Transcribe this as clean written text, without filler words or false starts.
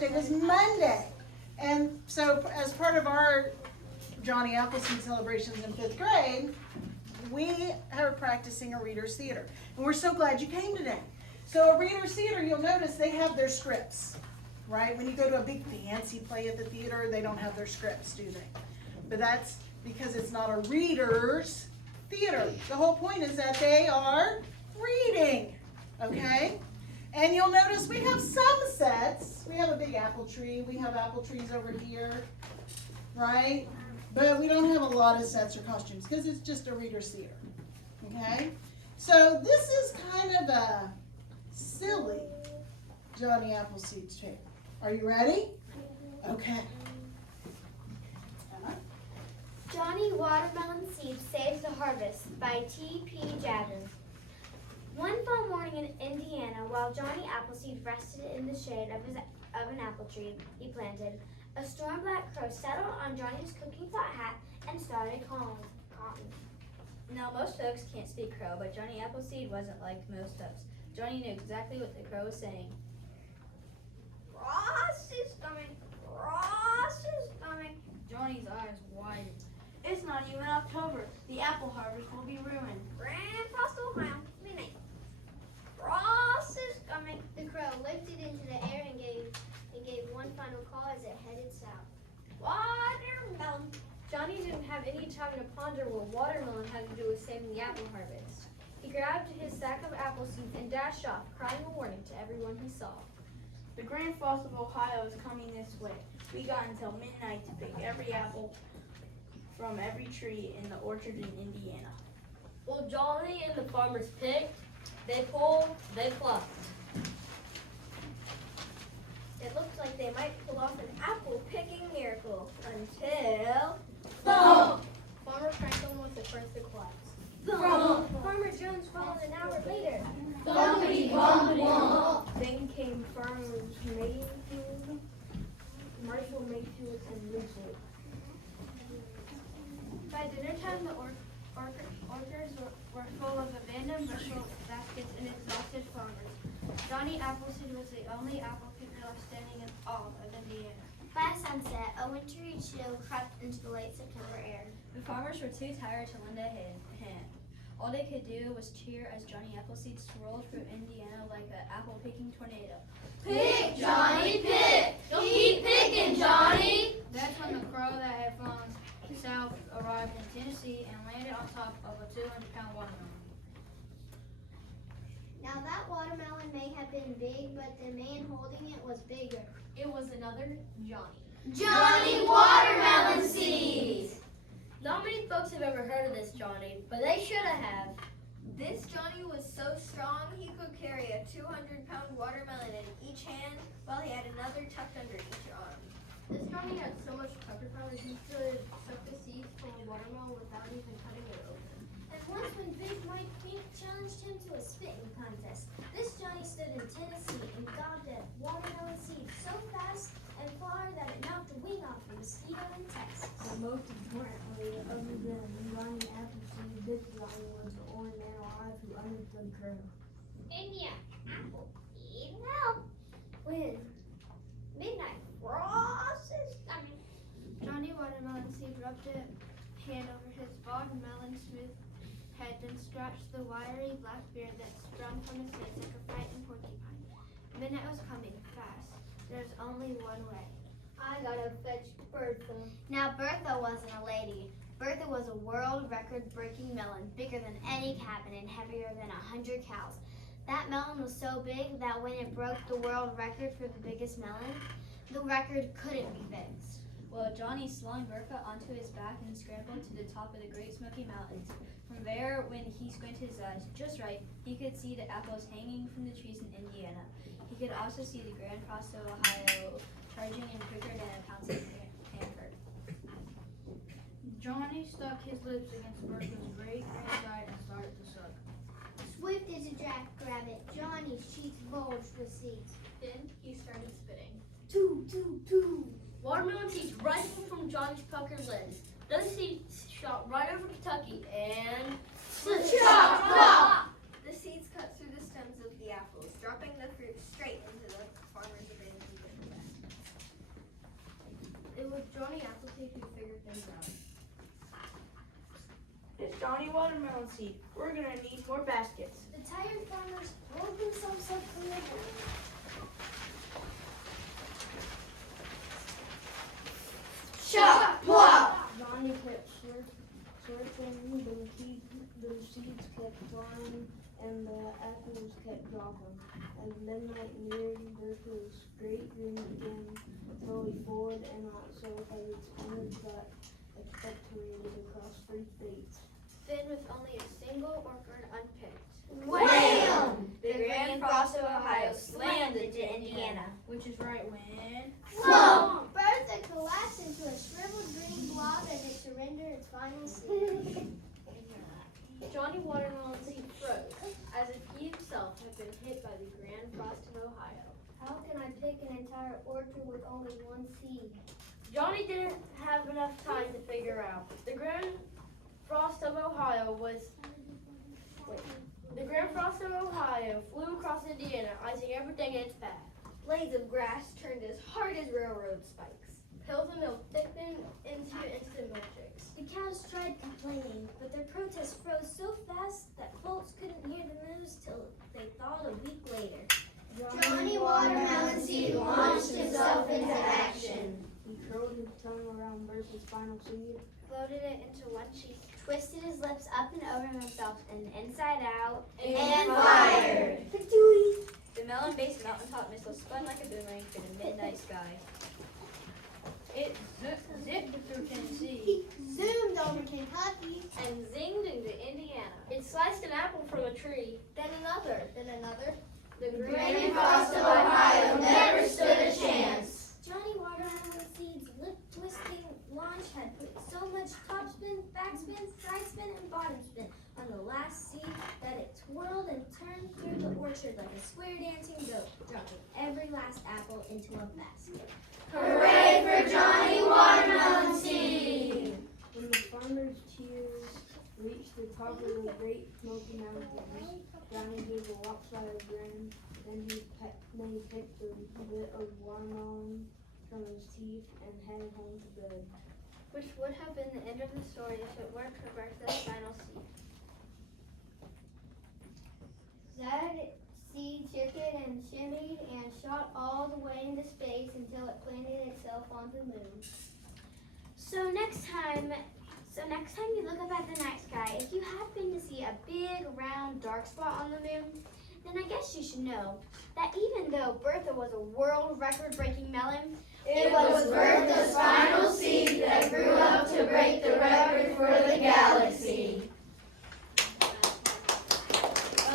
birthday was Monday. And so as part of our Johnny Appleseed celebrations in 5th grade, we are practicing a reader's theater. And we're so glad you came today. So a reader's theater, you'll notice they have their scripts, right? When you go to a big fancy play at the theater, they don't have their scripts, do they? But that's because it's not a reader's theater. The whole point is that they are reading, okay? And you'll notice we have some sets. We have a big apple tree. We have apple trees over here, right? But we don't have a lot of sets or costumes because it's just a reader's theater, okay? So this is kind of a silly Johnny Appleseed tale. Are you ready? Okay. Emma? Johnny Watermelonseed Saves the Harvest by T.P. Jagger. One fall morning in Indiana, while Johnny Appleseed rested in the shade of an apple tree he planted, a storm-black crow settled on Johnny's cooking pot hat and started calling. Now, most folks can't speak crow, but Johnny Appleseed wasn't like most folks. Johnny knew exactly what the crow was saying. Frost is coming! Frost is coming! Johnny's eyes widened. It's not even October. The apple harvest will be ruined. Grand Frost around midnight. Frost is coming! The crow lifted into the air and gave one final call as it headed south. Watermelon! Johnny didn't have any time to ponder what watermelon had to do with saving the apple harvest. He grabbed his sack of apple seeds and dashed off, crying a warning to everyone he saw. The Grand Frost of Ohio is coming this way. We got until midnight to pick every apple from every tree in the orchard in Indiana. Well, Johnny and the farmers picked, they pulled, they plucked. It looked like they might pull off an apple-picking miracle until... Thump! Farmer Franklin was the first to collapse. Thump! Farmer Jones followed an hour later. Thumpity bump bump! Then came farmers Mayfield, Marshall Mayfield, and Richard. By dinner time, the orchards were full of abandoned bushel baskets and exhausted farmers. Johnny Appleseed was the only apple picker left standing in all of Indiana. By sunset, a wintry chill crept into the late September air. The farmers were too tired to lend a hand. All they could do was cheer as Johnny Appleseed swirled through Indiana like an apple-picking tornado. Pick, Johnny, pick! Keep picking, Johnny! That's when the crow that had flown south arrived in Tennessee and landed on top of a 200-pound watermelon. Now that watermelon may have been big, but the man holding it was bigger. It was another Johnny. Johnny Watermelonseed! Not many folks have ever heard of this Johnny, but they should have. This Johnny was so strong he could carry a 200-pound watermelon in each hand while he had another tucked under each arm. This Johnny had so much pepper power he could soak the seeds from a watermelon without even cutting it open. And once when Big Mike Pink challenged him to a spitting contest, this Johnny stood in Tennessee and gobbed at watermelon seeds so fast and far that it knocked the wing off a mosquito in Texas. But most importantly, other than Johnny Appleseed, this Johnny was the only man alive who understood crow. India, Appleseed, well, when midnight frost is coming. Johnny Watermelonseed rubbed a hand over his bald melon-smooth head, then scratched the wiry black beard that sprung from his face like a frightened porcupine. Midnight was coming fast. There's only one way. I gotta fetch Bertha. Now Bertha wasn't a lady. Bertha was a world record-breaking melon, bigger than any cabin and heavier than 100 cows. That melon was so big that when it broke the world record for the biggest melon, the record couldn't be fixed. Well, Johnny slung Bertha onto his back and scrambled to the top of the Great Smoky Mountains. From there, when he squinted his eyes just right, he could see the apples hanging from the trees in Indiana. He could also see the Grand Frost of Ohio charging in quicker than a pouncing panther. Johnny stuck his lips against Bertha's great side and started to suck. Swift as a jackrabbit, Johnny's cheeks bulged with seeds. Then he started spitting. Two, two, two. Watermelon seeds rising from Johnny's puckered lips. Those seeds shot right over Kentucky and... Chop! The seeds cut through the stems of the apples, dropping the fruit straight into the farmer's abandoned bin. he could figure things out. It's Johnny Watermelonseed. We're gonna need more baskets. The tired farmers rolled themselves up from their bed. Chop, plop. Johnny kept circling, the seeds kept flying, and the apples kept dropping. As midnight neared, Bertha's great dream began slowly forward and not so as its owner got expectorated across 3 states. Then with only a single orchard unpicked, Wham! The Grand Frost of Ohio slammed into Indiana. which is right when Flum! Bertha collapsed into a shriveled green blob as it surrendered its final seed. Johnny Watermelonseed froze, as if he himself had been hit by the Grand Frost of Ohio. How can I pick an entire orchard with only 1 seed? Johnny didn't have enough time to figure out. The Grand Frost of Ohio flew across Indiana, icing everything in its path. Blades of grass turned as hard as railroad spikes. Pills of milk thickened into instant milkshakes. The cows tried complaining, but their protest froze so fast that folks couldn't hear the news till they thawed a week later. Johnny Watermelonseed launched himself into action. He curled his tongue around Bertha's final seed. Floated it into one cheek, Twisted his lips up and over himself and inside out. And fired. the melon-based mountaintop missile spun like a boomerang through the midnight sky. It zipped through Tennessee. Zoomed over Kentucky. And zinged into Indiana. It sliced an apple from a tree. Then another. The Grand Frost of Ohio never stood a chance. Johnny Watermelonseed's lip-twisting launch had put so much topspin, backspin, side spin, and bottom spin on the last seed that it twirled and turned through the orchard like a square dancing goat, dropping every last apple into a basket. Hooray for Johnny Watermelonseed! When the farmer's tears reached the top of the Great Smoky Mountains, Johnny gave a lopsided grin. Then he picked a bit of watermelon from his teeth and headed home to bed. which would have been the end of the story if it weren't for Bertha's final seed. That seed shifted and shimmied and shot all the way into space until it planted itself on the moon. So next time you look up at the night sky, if you happen to see a big round dark spot on the moon, then I guess you should know that even though Bertha was a world record breaking melon, It was